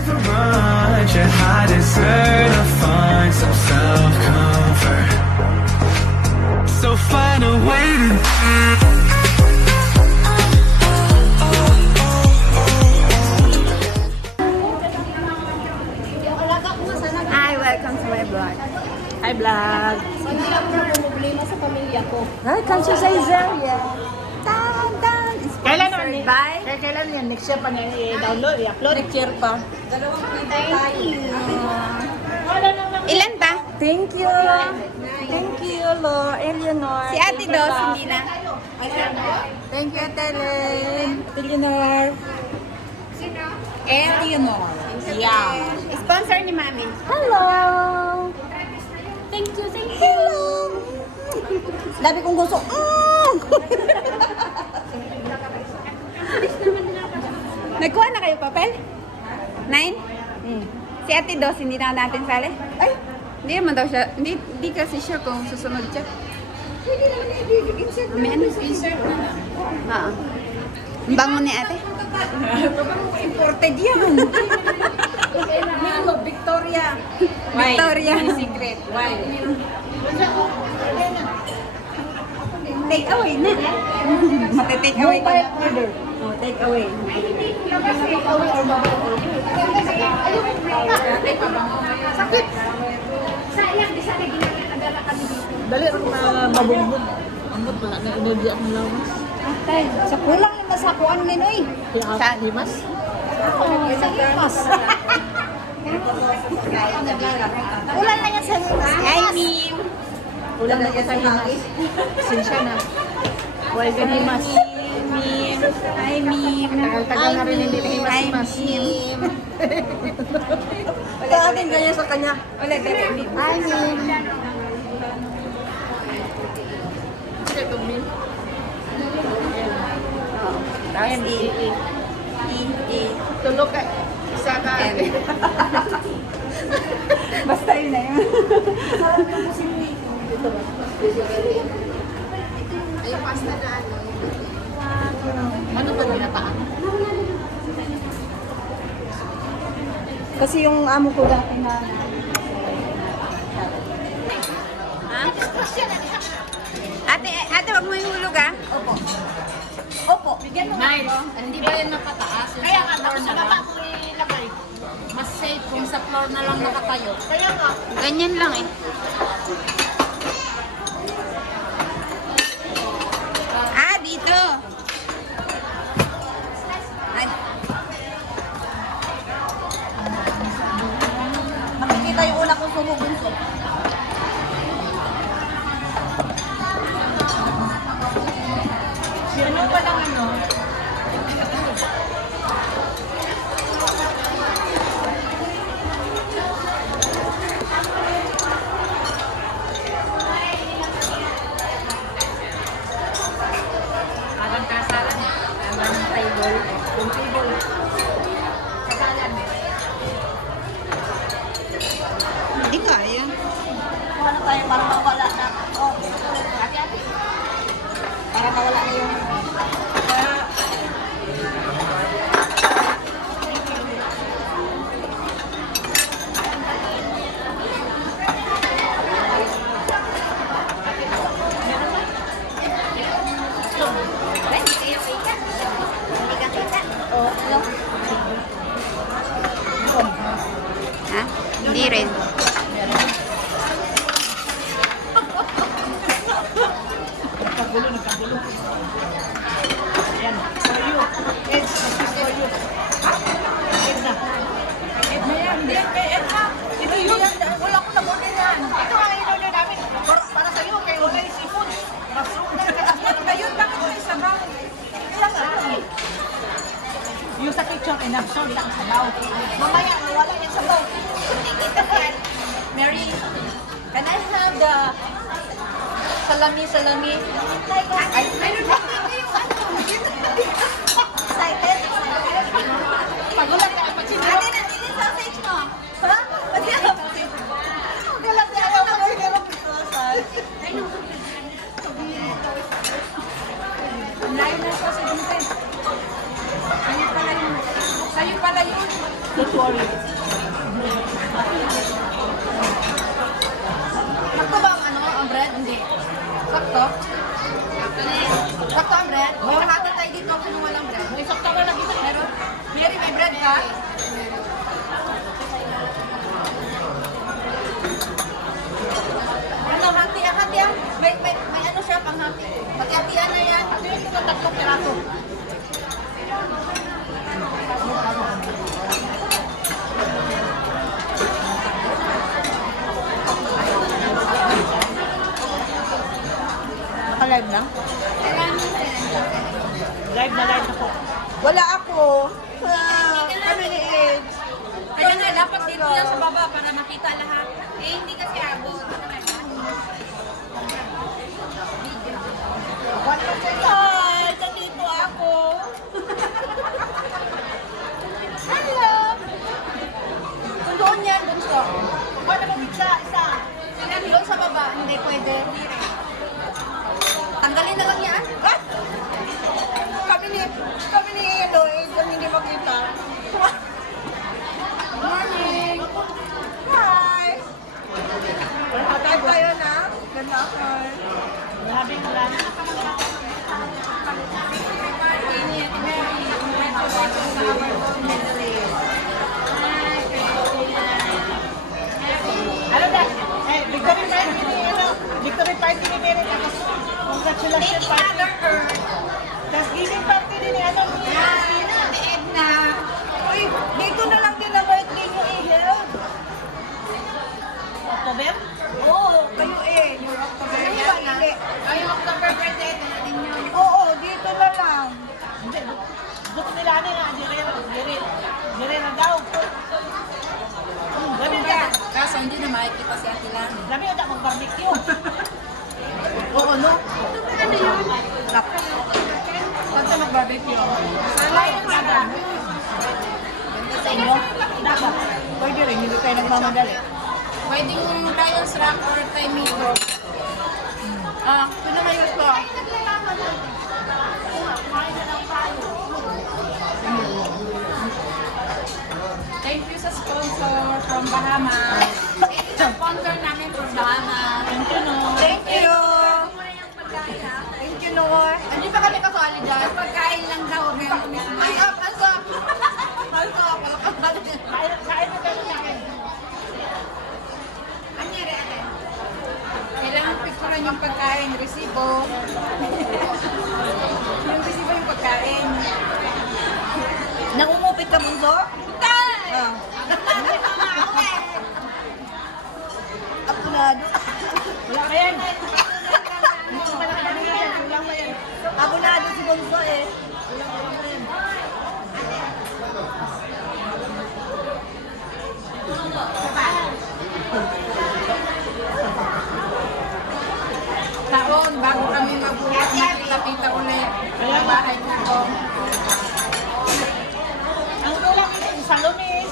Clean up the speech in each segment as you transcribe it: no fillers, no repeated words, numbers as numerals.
never run. Yeah, I deserve to find some self-comfort. So find a way to Hi, welcome to my vlog. Hi, vlog. Hindi lang na problema sa pamilya ko. Hi, Kanso Saizeriya. Tan, tan. Kailan Sponsored naman by... Kailan yan? Next year pa na i-download, i-upload? Next year pa. Thank you. Ilan ba? Thank you. Thank you, Eleanor. Si Ate Dos, hindi na. Thank you, Ate Eleanor. Eleanor. Yeah. Sponsor ni Mami. Hello. Thank you, thank you. Hello. Dami kong gusto. Nagkuha na kayo papel? 9? Si Ate Dos, hindi na natin sali? Ay, hindi naman daw siya, hindi kasi sure kung susunod siya. Pwede naman i-insert. May ano? Insert na lang. Oo. Ang bango ni Ate. Imported yan. Victoria. Victoria. Secret. Why? Take away na. Mati-take away ka na. order. Oh, take away. Sakit. Sayang, di sana ginagala kami dito. Dali rin na mabugbog. Ambot wala na energy ang lawas. Atay, sa kulang naman sa kuan ni Noy. Saan? Himas? Sa himas. Kulang na yan sa himas. Hi, Mim. Ulang na ka sa himas. Sinsya na. Huwag ka himas. Mim. Hi, Mim. Tagal-tagal na rin hindi na Hi, himas-himas. Mim. Paatin kanya sa kanya. Ulit, ulit, Mim. Hi, Mim. Sige, itong Mim. Tapos E. E. Tulog ka. Isa ka. M. Basta yun na yun. Ay, pasta na ano. Ano ba ginataan? Kasi yung amo ko dati na Ha? Ate, wag mo ihulog ah. Opo. Opo, bigyan mo. Nice. Hindi ba yan napataas? Yung Kaya sa nga, floor tapos na na lang? ko ilagay. Mas safe kung sa floor na lang nakatayo. Kaya nga, Ganyan lang eh. Ah, dito. Ah, makikita yung una kong sumubunso. Ano pa lang ano? Parang kasalan. Parang table. Yung table. Kasalan. hindi kaya. Ano tayo para mawala na? Oh. Hati-hati. Para mawala na yung Hindi kayo kita. Hindi ka kita. Ha? Hindi rin. Ayan. For you. Ed, this is for you. Ed na. Ed na yan. Hindi yan kay Ed na. Ito yun. Wala ko na-order yan. Ito ang in-order namin. Para sa iyo, kay Olay Seafood. Mushroom. Ayun, bakit mo isabaw? Ilang ano? Yung sa kitchen, in-absorb lang sabaw. Mamaya, wala yan sabaw. Hindi kita yan. Mary, can I have the salami? Ay, meron na yung ano. Excited? Pagulat ka. ate, nandito yung sausage mo. Ha? Pati ako. Galat na ako. Pati ako. Ang layo na ito sa Duncan. Sa'yo pala yun. Don't worry. Sakto ba ang ang bread? Hindi. Sakto? Sakto ang bread? May nakatid tayo dito kung walang bread. May sakto ka lang isa. Meron? Mary, may bread ka? Ano, hati ah. May ano siya, panghati. Pag-hatian na yan. Ito na 3 piraso. Naka-live lang? Live na live ako. Wala ako. Kami ni Ed. Kaya nga, dapat dito lang sa baba para makita lahat. Eh, hindi kasi abot. Hi! Nandito ako. Hello! Doon yan, doon siya. Ano ba pizza? Isa. Doon sa baba, hindi pwede. Tanggalin na lang yan. Ah! Kami ni Eloy, kami hindi makita. Morning! Hi! Patay tayo na. Ganda ka. Grabe na lang. Ano na? Victory party ni Victory party ni Mary. Tapos congratulations party. Tapos giving party din ni Ni Edna. Uy, dito na lang din na birthday nyo i-held. October? Oo, kayo eh. Yung October yan. Hindi. Ay, October birthday, ito na din yun. Oo, dito na lang. Hindi. Gusto nila nga, Jerry na daw. Labi na. Kaso hindi na makikita si Ate Lani. Labi na mag-barbecue. Oo, no? Ano yun? Pagka mag-barbecue. Sana yung nada. Ganda sa inyo. Dapat. Pwede rin, hindi tayo nagmamadali. Pwedeng Lions Rock or kay Migro. Pinamayos ko. Thank you sa sponsor from Bahamas. Thank you sa sponsor namin from Bahamas. Thank you. Thank you, Noah. Hindi pa kami kasali dyan. Pagkain lang daw. Meron kami kumain. Pasok! Pasok! Kain na tayo sa akin. Anyari, ate? Kailangan picturean yung pagkain, resibo. Yung resibo yung pagkain. Nangungupit ka, Bunso? Ah. Abunado. Wala ka yan. Abunado si Bunso eh. Taon, bago kami mabuhat, makita-kita ulit. Ang bahay ko. Ang tulak sa lumis.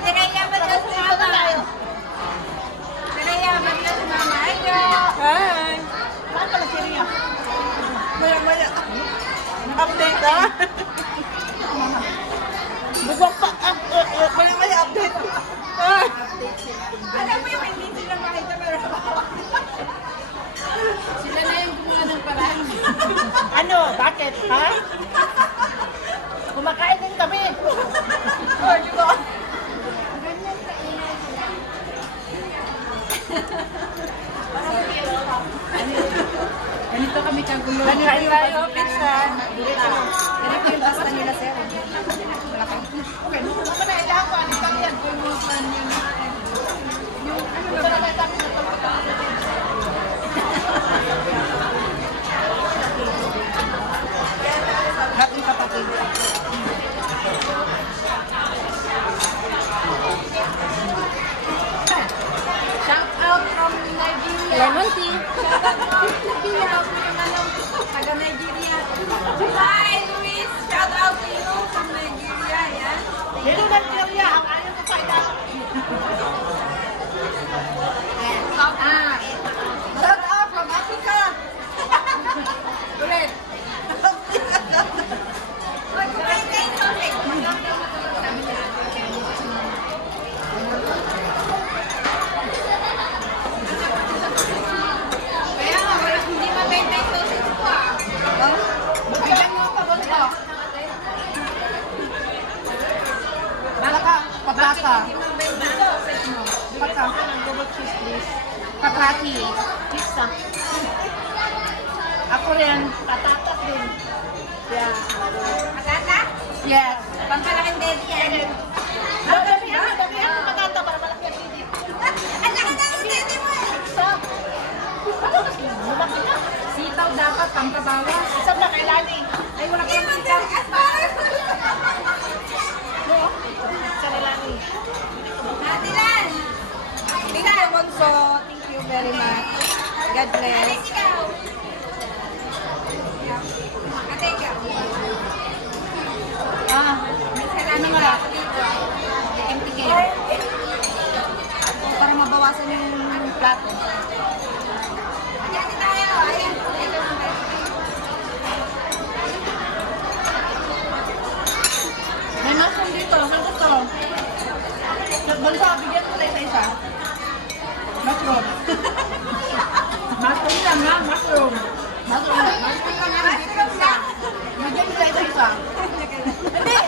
Tinayaman na si Mama. Tinayaman na si Mama. Ayo! Hi. Saan pala si Ria? Maya-maya. Update ah. Bugwag pa. Maya-maya update. Ah. Alam mo yung hindi sila makita pero Sila na yung gumawa ng paraan. Ano? Bakit? Ha? Kumakain din kami. oh, di ba? Ganito kami kagulo. Kain tayo, pizza. Ganito yung basta nila, sir. Okay, nung na ilang ko, ano kami yan? Pulutan yung... Ito na tayo kami na lasa. Pagka. Double cheese, please. Kakati. Pizza. Ako rin. Patatas din. Yeah. Matata? Yes. Pampalaking daddy yan. Damihan mo patata para malaki ang pili. Ang laki na ang daddy mo eh. Pizza. Ano kasi? Lumaki na. Sitaw dapat, pampabawas. Isang na kay Lani. Ay, wala Hindi kang mo sitaw. din as far. Sa Lani. Ate Lan. Thank you, Bonso. Thank you very much. God bless. Alis ikaw. Ate ikaw. Ano nga? Tikim-tikim. Para mabawasan yung plato. Ate tayo. Ayun. May mushroom dito. Ano gusto? Bonso, bigyan ko lang isa. Mushroom. Mushroom lang ha, mushroom. Mushroom. Mushroom na. Bigyan ko lang isa. Hindi!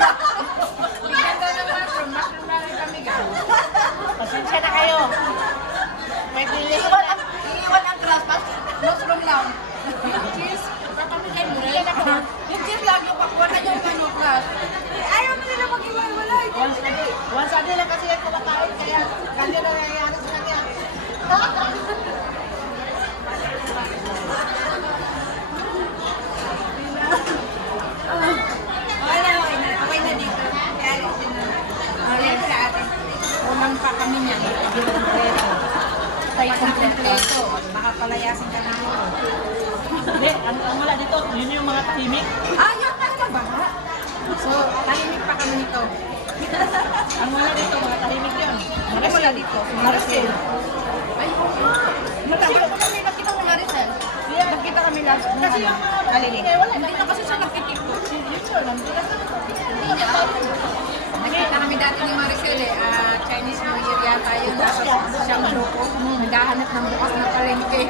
Bigyan daw ng mushroom. Mushroom lang rin kami ga. Pasensya na kayo. May pili. Iiwan ang grass pass. Mushroom lang. Cheese, papamigay mo rin. Bigyan ako. Yung cheese lang yung pakuha na yung ano grass. Ayaw mo nila mag-iwalay. Once a day lang kasi yan kumakain kaya ganyan na nangyayari sa kanya. Okay na. Okay na dito. Kaya alis din na. Ayan sa atin. Unang pa kami niyan. Tayo Kompleto. Baka palayasin ka na ako. Hindi, ang wala dito, yun yung mga tahimik. Ayaw ka na ba? So, tahimik pa kami nito. Ang wala dito, mga tahimik yun. Maricel. Wala dito. Maricel. Ay, Nakita ko kami, nakita ko Maricel. Nakita kami last. Kasi yung Alini. wala. Hindi na kasi siya nakitiktok. Yun yun, nandito na. Nakita kami dati ni Maricel eh. Chinese New Year yata yun. Tapos siyang grupo. Naghahanap ng bukas na palengke.